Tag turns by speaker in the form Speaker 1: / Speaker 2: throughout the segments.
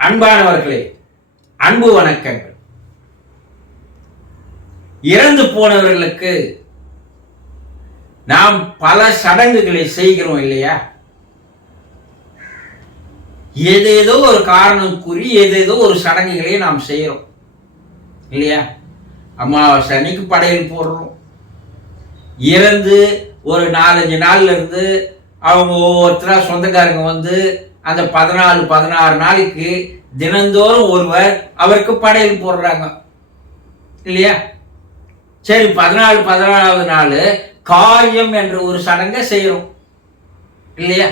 Speaker 1: அன்பானவர்களே அன்பு வணக்கங்கள். இறந்து போனவர்களுக்கு நாம் பல சடங்குகளை செய்கிறோம் இல்லையா? ஏதேதோ ஒரு காரணம் கூறி ஏதேதோ ஒரு சடங்குகளை நாம் செய்கிறோம். இல்லையா? அமாவாசை அன்னைக்கு படையல் போடுறோம். இறந்து ஒரு நாலஞ்சு நாள்ல இருந்து அவங்க ஒவ்வொருத்தரா சொந்தக்காரங்க வந்து அந்த பதினாலு பதினாறு நாளைக்கு தினந்தோறும் ஒருவர் அவருக்கு படையல் போடுறாங்க. இல்லையா? சரி பதினாலு பதினாலாவது நாள் காரியம் என்ற ஒரு சடங்கை செய்கிறோம் இல்லையா?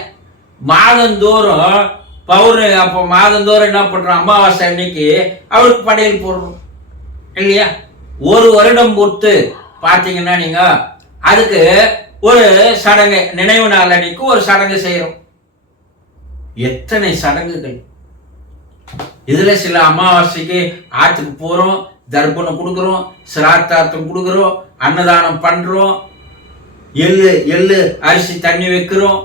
Speaker 1: மாதந்தோறும் பௌர்ணமி அப்போ மாதந்தோறும் என்ன பண்ணுறோம் அமாவாசை அன்னைக்கு அவருக்கு படையல் போடுறோம். இல்லையா? ஒரு வருடம் பொறுத்து பார்த்தீங்கன்னா நீங்கள் அதுக்கு ஒரு சடங்கு நினைவு நாள் அன்னைக்கு ஒரு சடங்கு செய்கிறோம் எத்தனை சடங்குகள்? இதுல சில அமாவாசைக்கு ஆற்றுக்கு போறோம் தர்ப்பணம் கொடுக்குறோம் சிராத்தார்த்தம் கொடுக்குறோம் அன்னதானம் பண்றோம் எள்ளு எள்ளு அரிசி தண்ணி வைக்கிறோம்.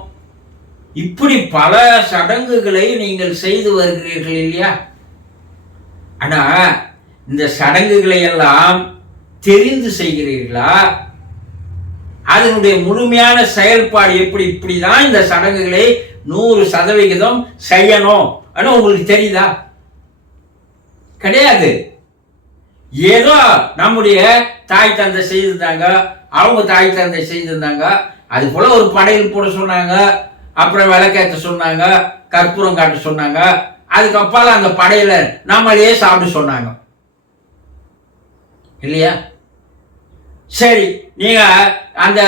Speaker 1: இப்படி பல சடங்குகளை நீங்கள் செய்து வருகிறீர்கள் இல்லையா? ஆனா இந்த சடங்குகளை எல்லாம் தெரிந்து செய்கிறீர்களா? அதனுடைய முழுமையான செயல்பாடு எப்படி இப்படிதான் இந்த சடங்குகளை நூறு சதவிகிதம் செய்யணும். ஆனால் உங்களுக்கு தெரியுதா? கிடையாது. ஏதோ நம்முடைய தாய் தந்தை செய்திருந்தாங்க அவங்க தாய் தந்தை செய்திருந்தாங்க அது போல ஒரு படையல் போட சொன்னாங்க அப்புறம் விளக்கேற்ற சொன்னாங்க கற்பூரம் காட்ட சொன்னாங்க அதுக்கப்புறம் அந்த படையில நம்மளையே சாப்பிட சொன்னாங்க. இல்லையா? சரி நீங்க அந்த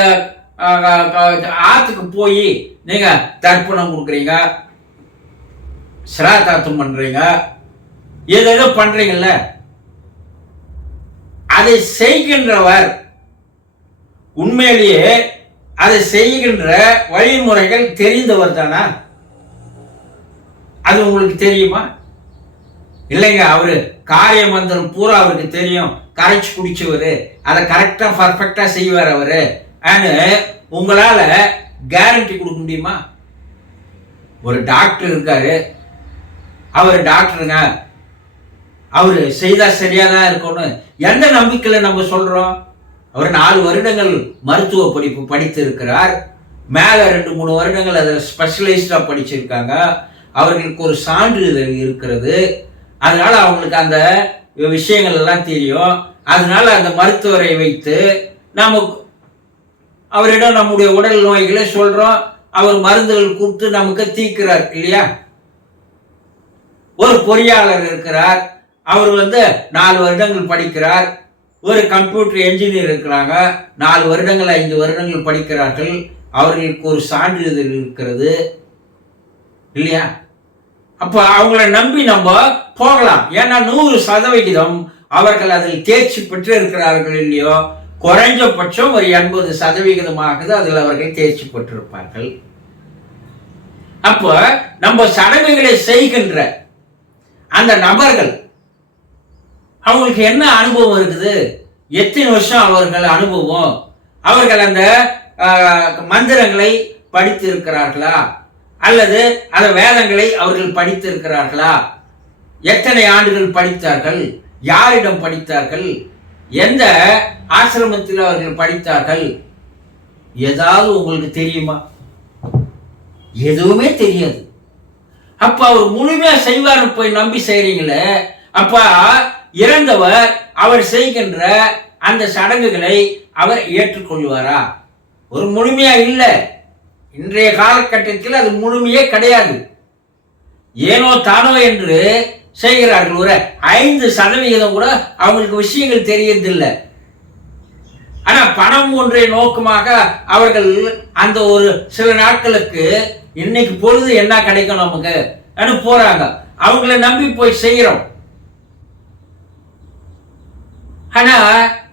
Speaker 1: ஆற்றுக்கு போய் நீங்க தர்ப்பணம் கொடுக்குறீங்க சிராதாத்தம் பண்றீங்க ஏதேதோ பண்றீங்கல்ல? அதை செய்கின்றவர் உண்மையிலேயே அதை செய்கின்ற வழிமுறைகள் தெரிந்தவர் தானா? அது உங்களுக்கு தெரியுமா? இல்லைங்க அவரு காரிய மந்திரம் பூரா அவருக்கு தெரியும். கரைச்சி குடிச்சவர். அதை கரெக்டாக பர்ஃபெக்டாக செய்வார் அவரு. ஆனு உங்களால் கேரண்டி கொடுக்க முடியுமா? ஒரு டாக்டர் இருக்காரு. அவர் டாக்டருங்க அவர் செய்தா சரியா தான் இருக்கணும் எந்த நம்பிக்கையில் நம்ம சொல்றோம்? அவர் நாலு வருடங்கள் மருத்துவ படிப்பு படித்து இருக்கிறார் மேலே ரெண்டு மூணு வருடங்கள் அதில் ஸ்பெஷலைஸ்டா படிச்சிருக்காங்க. அவர்களுக்கு ஒரு சான்றிதழ் இருக்கிறது. அதனால அவங்களுக்கு அந்த விஷயங்கள் எல்லாம் தெரியும். அதனால அந்த மருத்துவரை வைத்து நம்ம அவரிடம் நம்முடைய உடல் நோய்களை சொல்றோம். அவர் மருந்துகள் கொடுத்து நமக்கு தீர்க்கிறார் இல்லையா? ஒரு பொறியாளர் இருக்கிறார். அவர் வந்து நாலு வருடங்கள் படிக்கிறார். ஒரு கம்ப்யூட்டர் என்ஜினியர் இருக்கிறாங்க. நாலு வருடங்கள் ஐந்து வருடங்கள் படிக்கிறார்கள். அவர்களுக்கு ஒரு சான்றிதழ் இருக்கிறது இல்லையா? அப்போ அவங்கள நம்பி நம்ம போகலாம். ஏன்னா நூறு சதவிகிதம் அவர்கள் அதில் தேர்ச்சி பெற்று இருக்கிறார்கள் இல்லையோ? குறைஞ்சபட்சம் ஒரு எண்பது சதவிகிதமாகுது அதில் அவர்கள் தேர்ச்சி பெற்றிருப்பார்கள். அப்போ நம்ம சடங்குகளை செய்கின்ற அந்த நபர்கள் அவங்களுக்கு என்ன அனுபவம் இருக்குது? எத்தனை வருஷம் அவர்கள் அனுபவம்? அவர்கள் அந்த மந்திரங்களை படித்து இருக்கிறார்களா அல்லது அந்த வேதங்களை அவர்கள் படித்து இருக்கிறார்களா எத்தனை ஆண்டுகள் படித்தார்கள்? யாரிடம் படித்தார்கள்? எந்த ஆசிரமத்தில் அவர்கள் படித்தார்கள்? ஏதாவது உங்களுக்கு தெரியுமா? எதுவுமே தெரியாது. அப்ப அவர் முழுமையா செய்வார்னு போய் நம்பி செய்றீங்களே அப்ப இறந்தவர் அவர் செய்கின்ற அந்த சடங்குகளை அவர் ஏற்றுக்கொள்வாரா? ஒரு முழுமையா இல்லை. இன்றைய காலகட்டத்தில் அது முழுமையே கிடையாது. ஏனோ தானோ என்று செய்கிறார்கள் ஒரு ஐந்து சதவிகிதம் கூட அவங்களுக்கு விஷயங்கள் தெரியறதில்லை. ஆனா பணம் ஒன்றை நோக்கமாக அவர்கள் அந்த ஒரு சில நாட்களுக்கு இன்னைக்கு பொழுது என்ன கிடைக்கும் நமக்கு? ன்னு போறாங்க. அவங்கள நம்பி போய் செய்கிறோம். ஆனா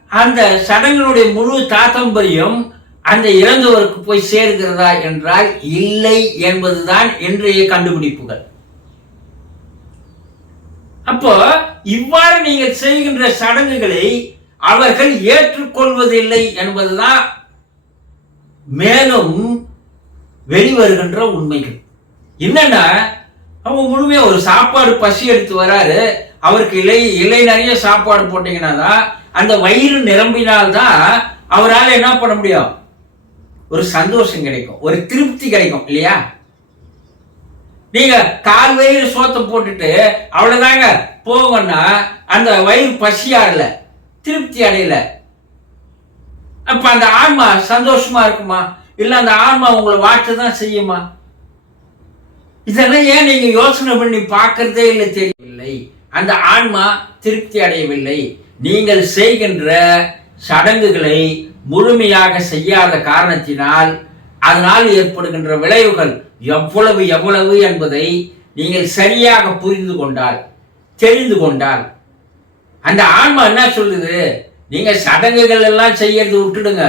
Speaker 1: அந்த சடங்கினுடைய முழு தாத்தம்பரியம் அந்த இறந்தவருக்கு போய் சேர்கிறதா என்றால் இல்லை என்பதுதான் இன்றைய கண்டுபிடிப்புகள். அப்போ இவ்வாறு நீங்கள் செய்கின்ற சடங்குகளை அவர்கள் ஏற்றுக்கொள்வதில்லை என்பதுதான் மேலும் வெளிவருகின்ற உண்மைகள். என்னன்னா அவங்க முழுமையாக ஒரு சாப்பாடு பசி எடுத்து வராரு அவருக்கு இலை இலை நிறைய சாப்பாடு போட்டீங்கன்னா தான் அந்த வயிறு நிரம்பினால்தான் அவரால் என்ன பண்ண முடியும்? ஒரு சந்தோஷம் கிடைக்கும் ஒரு திருப்தி கிடைக்கும் இல்லையா? நீங்க கால் வயிறு சோத்தை போட்டுட்டு அவ்வளவுதாங்க. போங்கன்னா அந்த வயிறு பசியாடல திருப்தி அடையல. அப்ப அந்த ஆன்மா சந்தோஷமா இருக்குமா? இல்ல அந்த ஆன்மா உங்களை வாட்டு தான் செய்யுமா? இதெல்லாம் ஏன் நீங்க யோசனை பண்ணி பார்க்கறதே இல்லை தெரியவில்லை. அந்த ஆன்மா திருப்தி அடையவில்லை. நீங்கள் செய்கின்ற சடங்குகளை முழுமையாக செய்யாத காரணத்தினால் அதனால் ஏற்படுகின்ற விளைவுகள் எவ்வளவு எவ்வளவு என்பதை நீங்கள் சரியாக புரிந்து கொண்டால் தெரிந்து கொண்டால். அந்த ஆன்மா என்ன சொல்லுது? நீங்க சடங்குகள் எல்லாம் செய்யறது விட்டுடுங்க.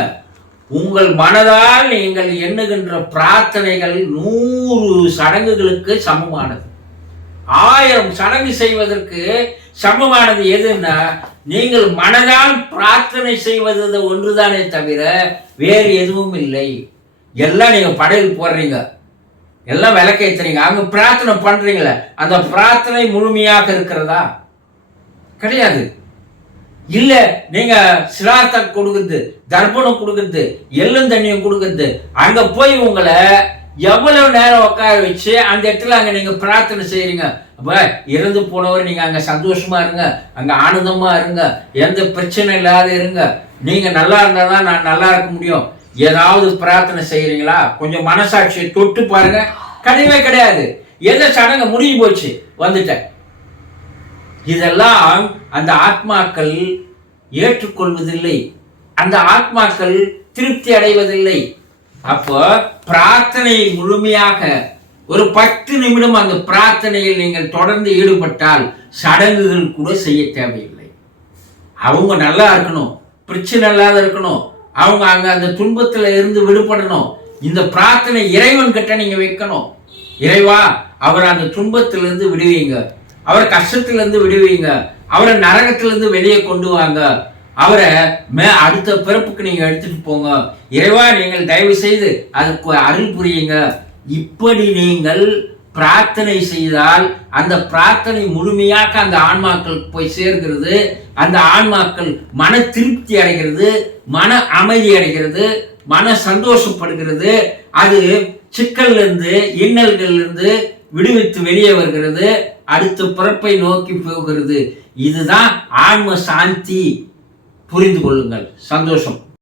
Speaker 1: உங்கள் மனதால் நீங்கள் எண்ணுகின்ற பிரார்த்தனைகள் நூறு சடங்குகளுக்கு சமமானது. ஆயிரம் சடங்கு செய்வதற்கு சமமானது எதுன்னா நீங்கள் மனதால் பிரார்த்தனை செய்வது ஒன்றுதானே தவிர வேறு எதுவும் இல்லை. எல்லாம் நீங்கள் படையில் போடுறீங்க எல்லாம் விளக்கேத்துறீங்க அங்கே பிரார்த்தனை பண்ணுறீங்களே அந்த பிரார்த்தனை முழுமையாக இருக்கிறதா? கிடையாது. இல்லை நீங்கள் சிரார்த்தம் கொடுக்குறது தர்ப்பணம் கொடுக்குறது எள்ளும் தண்ணியும் கொடுக்குறது அங்கே போய் உங்களை எவ்வளவு நேரம் உட்கார வச்சு அந்த இடத்துல அங்கே நீங்கள் பிரார்த்தனை செய்கிறீங்க அப்போ இறந்து போனவர் நீங்கள் அங்கே சந்தோஷமா இருங்க அங்கே ஆனந்தமாக இருங்க எந்த பிரச்சனை இல்லாத இருங்க. நீங்கள் நல்லா இருந்தால் தான் நான் நல்லா இருக்க முடியும். ஏதாவது பிரார்த்தனை செய்யறீங்களா கொஞ்சம் மனசாட்சியை தொட்டு பாருங்க. கிடையவே கிடையாது. எந்த சடங்கு முடிஞ்சு போச்சு? வந்துட்டேன். இதெல்லாம் அந்த ஆத்மாக்கள் ஏற்றுக்கொள்வதில்லை. அந்த ஆத்மாக்கள் திருப்தி அடைவதில்லை. அப்போ பிரார்த்தனை முழுமையாக ஒரு பத்து நிமிடம் அந்த பிரார்த்தனையில் நீங்கள் தொடர்ந்து ஈடுபட்டால் சடங்குகள் கூட செய்ய தேவையில்லை. அவங்க நல்லா இருக்கணும். பிரச்சனை இல்லாத இருக்கணும். அவங்க அங்கே அந்த துன்பத்தில் இருந்து விடுபடணும். இந்த பிரார்த்தனை இறைவன் கிட்ட நீங்கள் வைக்கணும். இறைவா அவர் அந்த துன்பத்திலிருந்து விடுவீங்க. அவரை கஷ்டத்திலிருந்து விடுவீங்க. அவரை நரகத்திலிருந்து வெளியே கொண்டு வாங்க. அவரை மே அடுத்த பிறப்புக்கு நீங்கள் எடுத்துட்டு போங்க. இறைவா நீங்கள் தயவு செய்து அதுக்கு அருள் புரியுங்க. இப்படி நீங்கள் பிரார்த்தனை செய்தால் அந்த பிரார்த்தனை முழுமையாக அந்த ஆன்மாக்கள் போய் சேர்கிறது. அந்த ஆன்மாக்கள் மன திருப்தி அடைகிறது மன அமைதி அடைகிறது மன சந்தோஷப்படுகிறது. அது சிக்கல்லிருந்து இருந்து விடுவித்து வெளியே வருகிறது அடுத்த பிறப்பை நோக்கி போகிறது. இதுதான் ஆன்ம சாந்தி. புரிந்து கொள்ளுங்கள். சந்தோஷம்.